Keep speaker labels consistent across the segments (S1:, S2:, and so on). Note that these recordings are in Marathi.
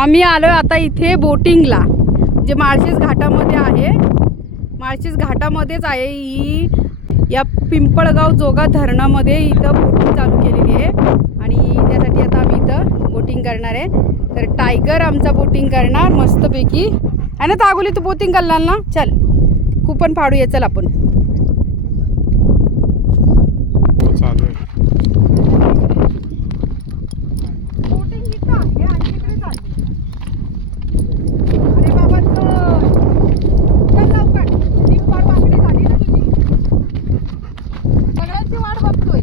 S1: आम्ही आलो आता इथे बोटिंगला जे माळशेज घाटामध्ये आहे. माळशेज घाटामध्येच आहे ही. या पिंपळगाव जोगा धरणामध्ये इथं बोटिंग चालू केलेली आहे. आणि त्यासाठी आता आम्ही इथं बोटिंग करणार आहे. तर टायगर आमचा बोटिंग करणार मस्तपैकी. आहे ना तागोली तू बोटिंग करणार ना? चल कुपन फाडूया चल आपण
S2: चालू आहे
S1: बोटिंग इथं आहे आणि तिकडे चालली. अरे बाबा चल. चल लवकर. ही फार वाकडी झाली ना तुझी. सगळ्यांची वाट बघतोय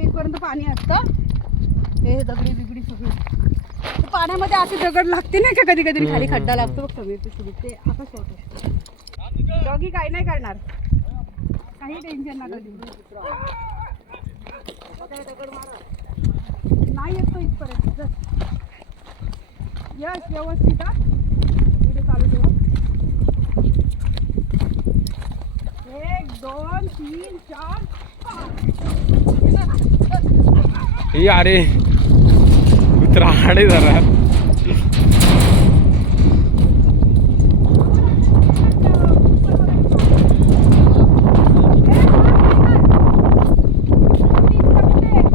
S1: इथपर्यंत असतं हे दगडी बिगडी सगळी. पाण्यामध्ये असे दगड लागते नाही का कधी कधी खाली खड्डा लागतो बघ सगळे ते आता शॉर्ट डॉगी काही नाही करणार. काही टेन्शन नका देऊ. नाही येत तो इथपर्यंत. यस व्यवस्थित व्हिडिओ चालू ठेवा. एक दोन तीन चार.
S2: ही अरे कुत्रा आडे जरा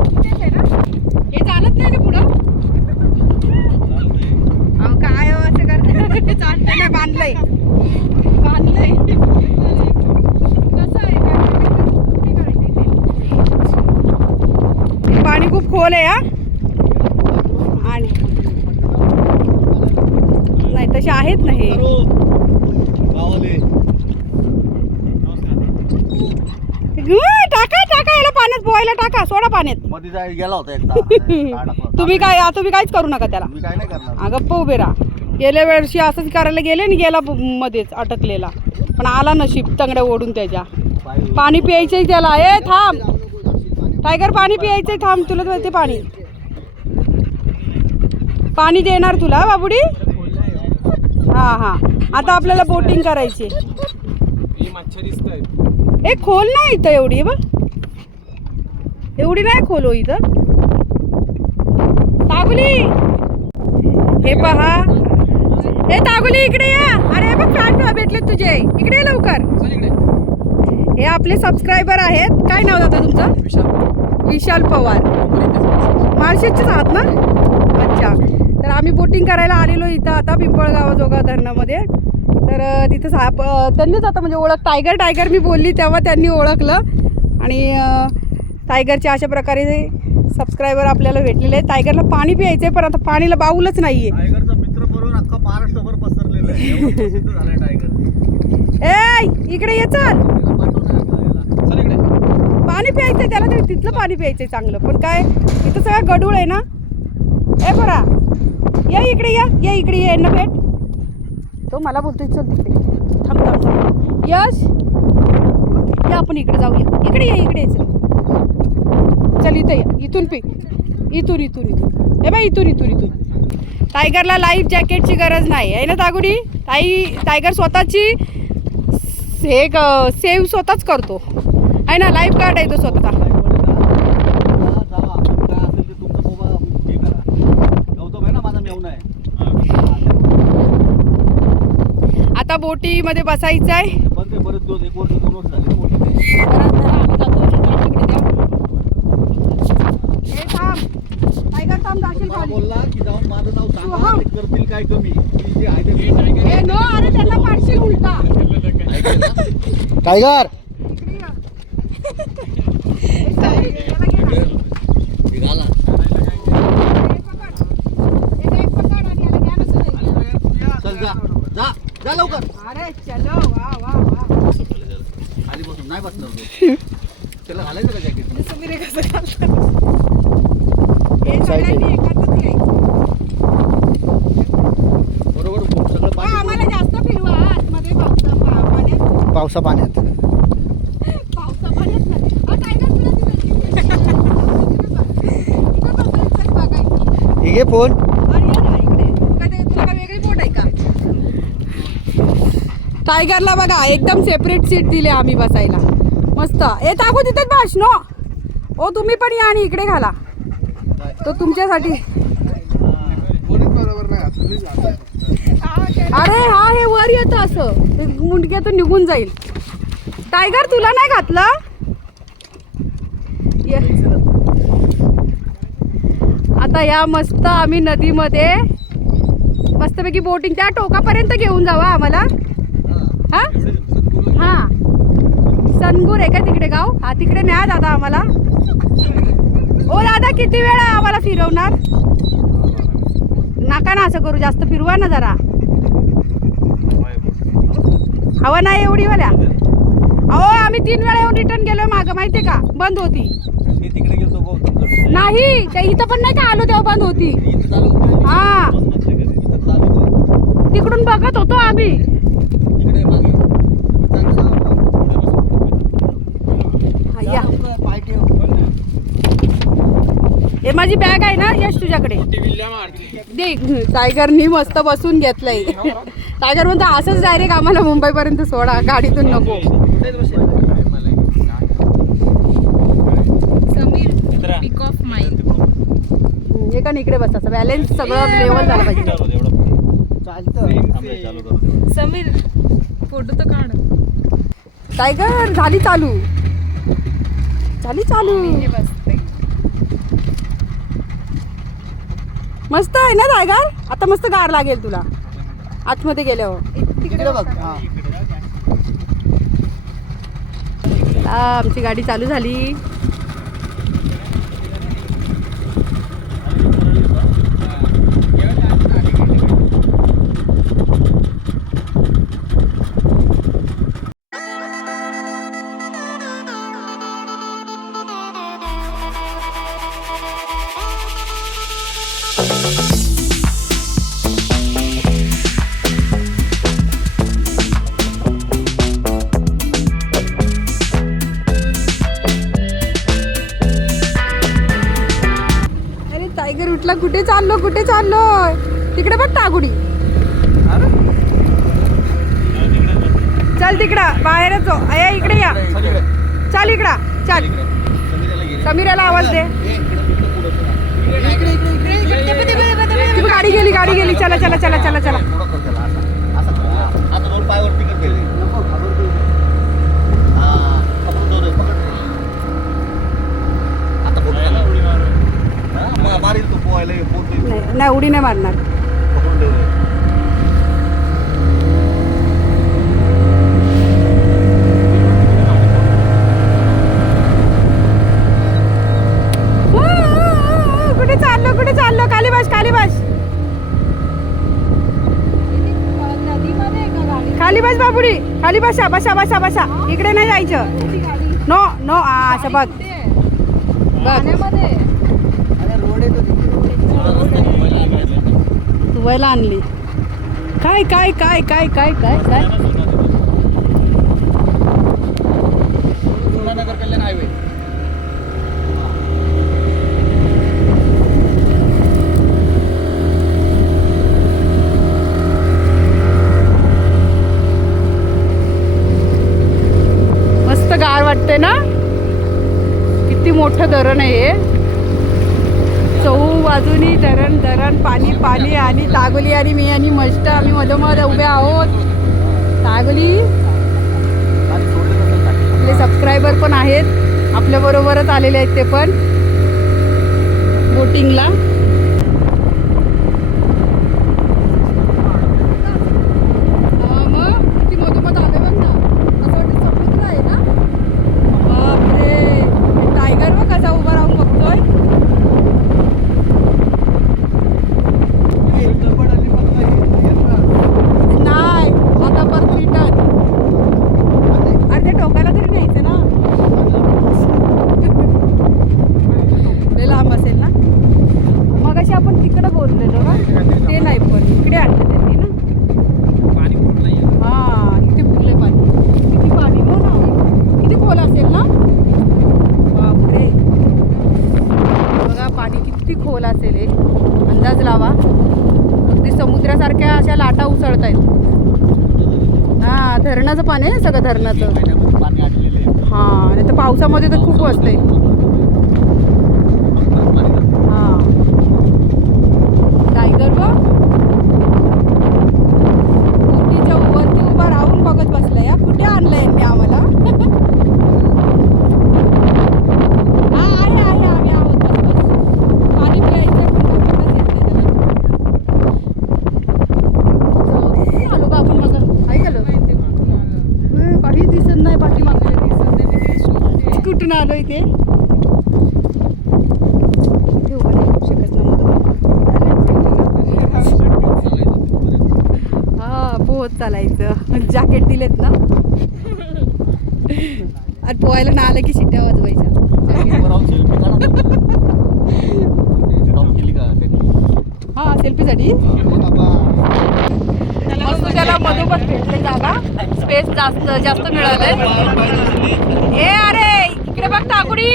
S1: हे चालत नाही ना पुढं अहो काय हो असं करते चालत नाही बांधलंय बांधलंय कसं आहे काय करायचं? हे पाणी खूप खोल आहे हा? आणि नाही तसे आहेत ना हे. उय, टाका टाका याला पाण्यात पोहायला टाका सोडा पाण्यात.
S3: मध्ये जाय गेला होता एकदा.
S1: तुम्ही काय तुम्ही काहीच करू नका त्याला.
S3: मी काय नाही करणार.
S1: अगं गप्प उभे राहा. गेल्या वर्षी असंच करायला गेले आणि गेला ब- मध्येच अटकलेला. पण आला नशीब तंगड्या ओढून त्याच्या. पाणी प्यायचंय त्याला. ए थांब. टायगर पाणी प्यायचंय थांब तुला देते पाणी. पाणी देणार तुला बाबुडी? हा हा. आता आपल्याला बोटिंग करायची.
S2: ही
S1: खोल नाही इथं एवढी बघ. एवढी नाही खोल हो इथं. तागुली! हे पहा. हे तागुली इकडे या. अरे हे बघ फॅन भेटले तुझे. इकडे लवकर. हे आपले सबस्क्रायबर आहेत. काय नाव दादा तुमचं? विशाल पवार. माळशेजचेच आहात ना? अच्छा. तर आम्ही बोटिंग करायला आलेलो इथं आता पिंपळगावाजोगा धरणामध्ये. तर तिथं साप त्यांनीच आता म्हणजे ओळख टायगर टायगर मी बोलली तेव्हा त्यांनी ओळखलं. आणि टायगरचे अशा प्रकारे सबस्क्रायबर आपल्याला भेटलेले आहेत. टायगरला पाणी प्यायचं आहे पण आता पाणीला बाऊलच नाही आहे. ए इकडे ये चल
S3: त्याला पाठवून आपल्याला. चल इकडे
S1: पाणी प्यायचंय त्याला तरी तिथलं पाणी प्यायचंय चांगलं. पण काय इथं सगळं गडूळ आहे ना? ए बरा या इकडे या या इकडे ये ना भेट. तो मला बोलतोय चल तिकडे. थांब थांब थांब. यश या आपण इकडे जाऊया. इकडे ये इकडे ये चल. चल इथं या. इथून पी. इथून इथून इथून. ए बा इथून इथून इथून. टायगरला लाईफ जॅकेटची गरज नाही. आहे ना तागुडी ताई टायगर स्वतःची हे सेव्ह स्वतःच करतो. आहे ना लाईफ गार्ड आहे तो
S3: स्वतःचा हे करा. आहे ना आहे
S1: आता बोटीमध्ये बसायचं आहे
S3: एक
S1: जाशील
S3: बोलला की जाऊन माझं नाव सांगा ते करतील काय कमी मी जे आहे ते
S1: त्यांना उलटा
S3: टायगर
S1: पावसा पाण्यात
S3: पावसा पाण्यात
S1: नाही. हा, टायगर तुला दिसेल. इकडे बघ. इकडे बघ, चल बघायचं.
S3: हे घे फोन.
S1: ये इकडे. वेगळी आहे का? टायगरला बघा एकदम सेपरेट सीट दिले आम्ही बसायला. मस्त. ए टाकू तिथेच भाष नो ओ तुम्ही पण या आणि इकडे घाला. तो तुमच्यासाठी. अरे हा हे वर येतं असं. ते मुंडक्यातून निघून जाईल. टायगर तुला नाही घातलं ये. आता या मस्त आम्ही नदीमध्ये मस्तपैकी बोटिंग त्या टोकापर्यंत घेऊन जावा आम्हाला. हा? हा. सनगूर आहे का तिकडे गाव? हा तिकडे न्या दादा आम्हाला. ओ दादा किती वेळा आम्हाला फिरवणार? नका ना असं करू जास्त फिरवा ना जरा. हवा नाही एवढी वाल्या अहो आम्ही तीन वेळा येऊन रिटर्न गेलो मागं माहिती का? बंद होती
S3: मी तिकडे गेलो गौतम
S1: नाही ते इथं पण नाही का आलो तेव्हा बंद होती?
S3: इथं चालू
S1: हा. तिकडून बघत होतो आम्ही. हे माझी बॅग आहे ना यश तुझ्याकडे. दे टायगरनी मस्त बसून घेतलंय. टायगर म्हणतो असंच डायरेक्ट आम्हाला मुंबईपर्यंत सोडा गाडीतून नको. हे का इकडे बसायचं बॅलेन्स सगळं लेवल झालं पाहिजे.
S4: समीर फोटो तर काढ.
S1: टायगर झाली चालू. झाली चालू. मस्त आहे ना टायगर? आता मस्त गार लागेल तुला. आतमध्ये गेल्यावर.
S3: तिकडे बघ हा.
S1: आ, आमची गाडी चालू झाली. कुठे चाललो कुठे चाललो तिकडे बघ टागुडी. चल तिकडं बाहेरच जाऊ. अया इकडे या. चल इकडं चल. समीराला आवाज दे. गाडी गेली गाडी गेली. चला चला चला चला चला.
S3: हा. आता पोहायला.
S1: नाही नाही उडी नाही मारणार. कुठे चाललो कुठे चाललो? खाली बस खाली बस खाली बस बाबुडी खाली बसा बसा बसा बसा. इकडे नाही जायचं. नो नो आ, असं बघ. बघ धुवायला आणली. काय काय काय काय काय काय काय?
S3: नगर कल्याण हायवे.
S1: मस्त गार वाटते ना? किती मोठं धरण आहे हे. बाजूनी धरण धरण पाणी पाणी आणि तागोली आणि मी आणि मस्त आम्ही मधोमध उभे आहोत. तागोली? आपले सबस्क्रायबर पण आहेत. आपल्याबरोबरच आलेले आहेत ते पण. बोटिंगला हा, मग किती मधोमध आले बघ ना असं वाटतं समुद्र आहे ना बापरे टायगर बघ कसा उभा राहून बघतोय नाही आता परत रिटर्न अरे त्या टोकाला तरी न्यायचं ना लय लांब असेल ना मग अशी आपण तिकडं बोललेलो ना ते नाही पण इकडे आणलं त्यांनी ना
S2: पाणी पूर्ण नाही आहे.
S1: हा इथे फुल आहे पाणी किती पाणी हो ना किती खोल असेल ना बापरे बघा पाणी किती खोल असेल हे अंदाज लावा अगदी समुद्रासारख्या अशा लाटा उसळत आहेत हा धरणाचं पाणी आहे ना सगळं धरणाचं? हा नाही तर पावसामध्ये तर खूप असते हा टायगर बघ बोटीच्या वरती उभा राहून बघत बसलाय हा. कुठे आणलंय यांनी आम्हाला हा आहे आहे आम्ही आहोत बस बस पाणी प्यायचं पण बघतच येत नाही त्याला. कुठे आलो का आपण मग काय गेलो ए, काही दिसत नाही पाठीमागं कुठून आलो इथे इथे उभं नाही राहू शकत ना मधून हा पोहत चालायचं जॅकेट दिलेत ना. आणि पोहायला ना आलं की शिट्ट्या वाजवायच्या. हा सेल्फीसाठी त्याला मधोमध भेटले जागा. स्पेस जास्त जास्त मिळालंय. ए अरे इकडे बघ टाकुडी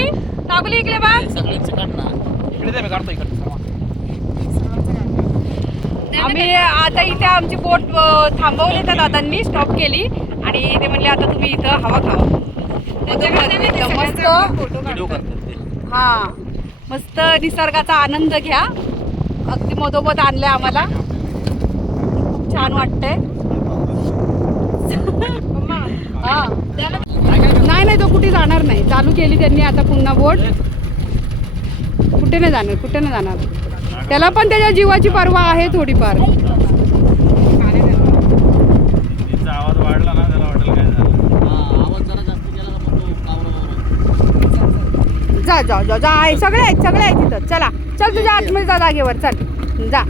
S1: टाकुली इकडे बघ.
S3: सगळ्यांचं काढ
S2: इकडे काढतो इकडे.
S1: आम्ही आता इथे आमची बोट थांबवली त्या दादांनी स्टॉप केली आणि ते म्हणले आता तुम्ही इथं हवा खावा. मस्त. हा मस्त निसर्गाचा आनंद घ्या. अगदी मधोमध आणले आम्हाला. खूप छान वाटतंय. हा. नाही नाही तो कुठे जाणार नाही. चालू केली त्यांनी आता पुन्हा बोट. कुठे नाही जाणार कुठे नाही जाणार. त्याला पण त्याच्या जीवाची पर्वा आहे थोडीफार. जा जा जा जा आहे सगळे आहेत सगळे आहेत तिथं चला चल तुझ्या आतमध्ये जा जागेवर चल. जा.